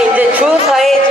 다음에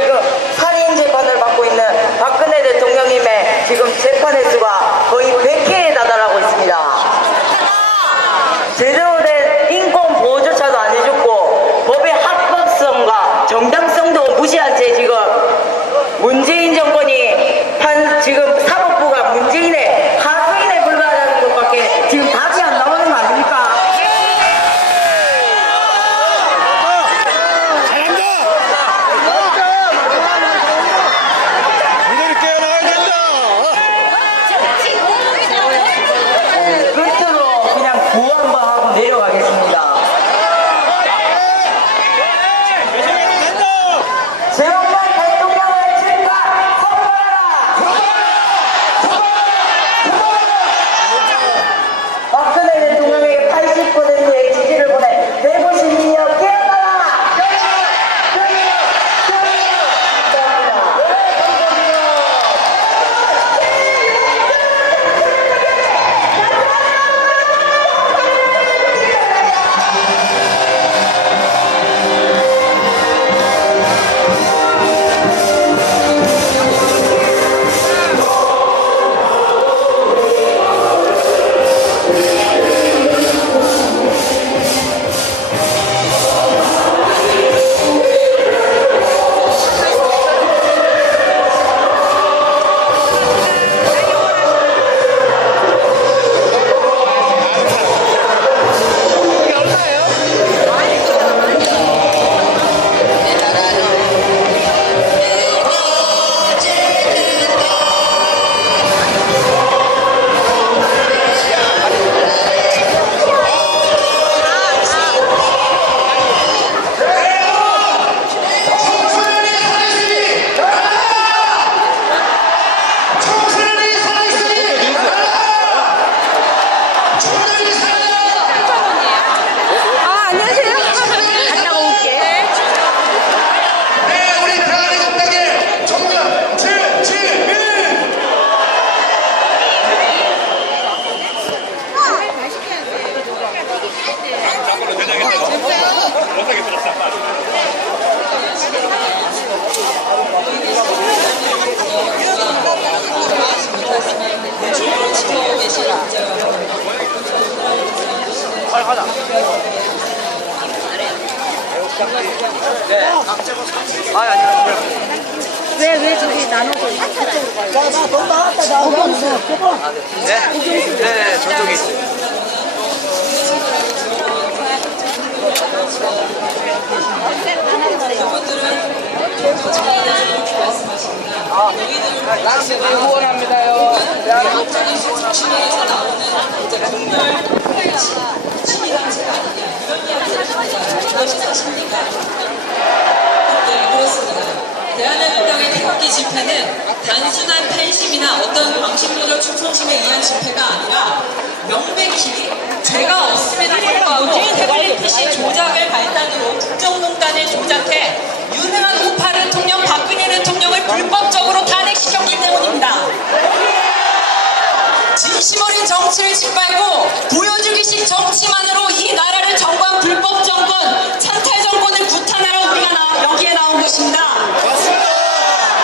왜, 왜 저기 나눠서 이쪽으로 가요? 네, 저쪽에 있어요. 네, 그렇습니다. 대한민국당의 태극기 집회는 단순한 팬심이나 어떤 방식론적 충성심에 의한 집회가 아니라 명백히 죄가 없음에도 불구하고 태블릿 PC 조작을 발단으로 국정농단을 조작해 유능한 우파 대통령 박근혜 대통령을 불법적으로 탄핵시켰기 때문입니다. 진심 어린 정치를 짓밟고 보여주기식 정치만으로 이 나라를 정관 불법 정권, 찬탈 정권을 구탄하러 우리가 나, 여기에 나온 것입니다.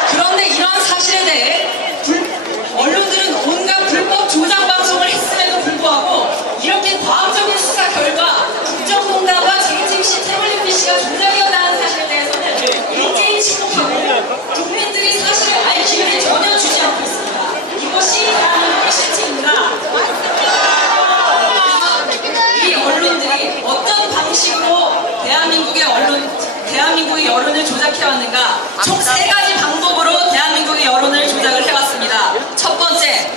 그런데 이러한 사실에 대해 불- 언론들은 온갖 불법 조작 방송을 했음에도 불구하고 이렇게 과학적인 수사 결과 국정농단과 JTBC 태블릿 PC가 조작이었다는 사실에 대해서는 일제히 침묵하고 국민들이 사실을 알 기회를 전혀 주지 않고 있습니다. 이것이 대한민국의 실체입니다. 이 언론들이 어떤 방식으로 대한민국의 언론, 대한민국의 여론을 조작해왔는가? 총 세 가지 방법으로 대한민국의 여론을 조작을 해왔습니다. 첫 번째,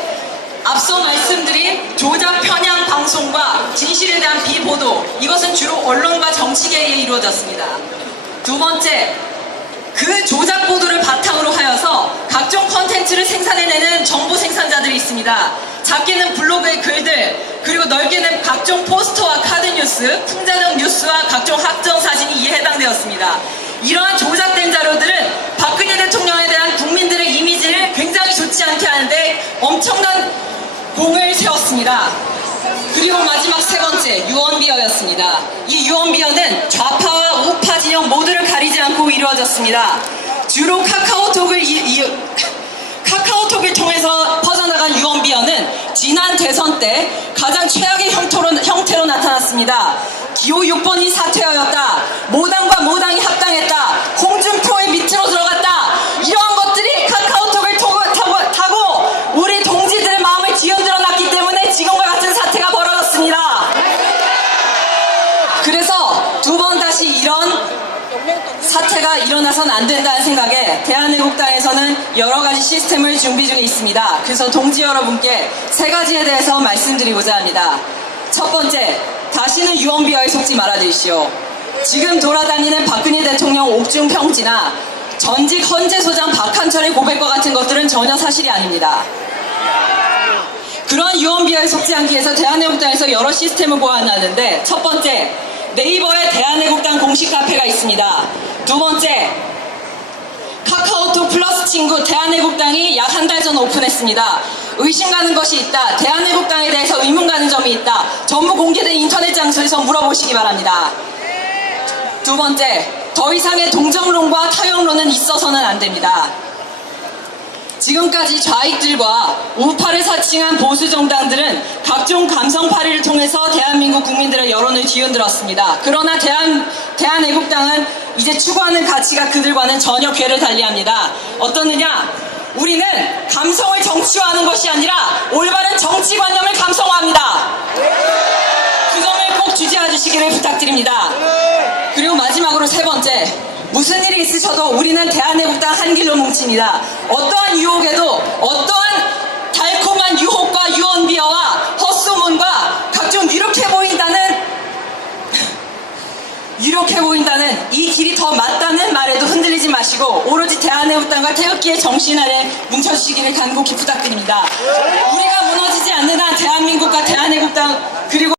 앞서 말씀드린 조작 편향 방송과 진실에 대한 비보도. 이것은 주로 언론과 정치계에 이루어졌습니다. 두 번째, 그 조작 보도를 바탕으로 하여서 각종 컨텐츠를 생산해내는 정보 생산자들이 있습니다. 작게는 블로그의 글들, 그리고 넓게는 각종 포스터와 카드 뉴스, 풍자적 뉴스와 각종 학정 해당 되었습니다. 이러한 조작된 자료들은 박근혜 대통령에 대한 국민들의 이미지를 굉장히 좋지 않게 하는데 엄청난 공을 세웠습니다. 그리고 마지막 세 번째 유언비어였습니다. 이 유언비어는 좌파와 우파 진영 모두를 가리지 않고 이루어졌습니다. 주로 카카오톡을 이- 이- 카카오톡을 통해서 퍼져나간 유언비어는 지난 대선 때 가장 최악의 형태로, 형태로 나타났습니다. 기호 6번이 사퇴하였다. 모당 사태가 일어나선 안 된다는 생각에 대한애국당에서는 여러 가지 시스템을 준비 중에 있습니다. 그래서 동지 여러분께 세 가지에 대해서 말씀드리고자 합니다. 첫 번째, 다시는 유언비어에 속지 말아 주십시오. 지금 돌아다니는 박근혜 대통령 옥중 평지나 전직 헌재 소장 박한철의 고백과 같은 것들은 전혀 사실이 아닙니다. 그런 유언비어에 속지 않기 위해서 대한애국당에서 여러 시스템을 보완하는데 첫 번째 네이버에 대한애국당 공식 카페가 있습니다. 두 번째 카카오톡 플러스 친구 대한애국당이 약 한 달 전 오픈했습니다. 의심 가는 것이 있다. 대한애국당에 대해서 의문 가는 점이 있다. 전부 공개된 인터넷 장소에서 물어보시기 바랍니다. 두 번째, 더 이상의 동정론과 타영론은 있어서는 안 됩니다. 지금까지 좌익들과 우파를 사칭한 보수 정당들은 각종 감성파리를 통해서 대한민국 국민들의 여론을 뒤흔들었습니다. 그러나 대한, 대한애국당은 이제 추구하는 가치가 그들과는 전혀 궤를 달리합니다. 어떻느냐? 우리는 감성을 정치화하는 것이 아니라 올바른 정치관념을 감성화합니다. 그 점을 꼭 주지해 주시기를 부탁드립니다. 그리고 마지막으로 세 번째. 무슨 일이 있으셔도 우리는 대한애국당 한 길로 뭉칩니다. 어떠한 유혹에도 어떠한 달콤한 유혹과 유언비어와 헛소문과 각종 유력해 보인다는 유력해 보인다는 이 길이 더 맞다는 말에도 흔들리지 마시고 오로지 대한애국당과 태극기의 정신 아래 뭉쳐주시기를 간곡히 부탁드립니다. 우리가 무너지지 않는 한 대한민국과 대한애국당 그리고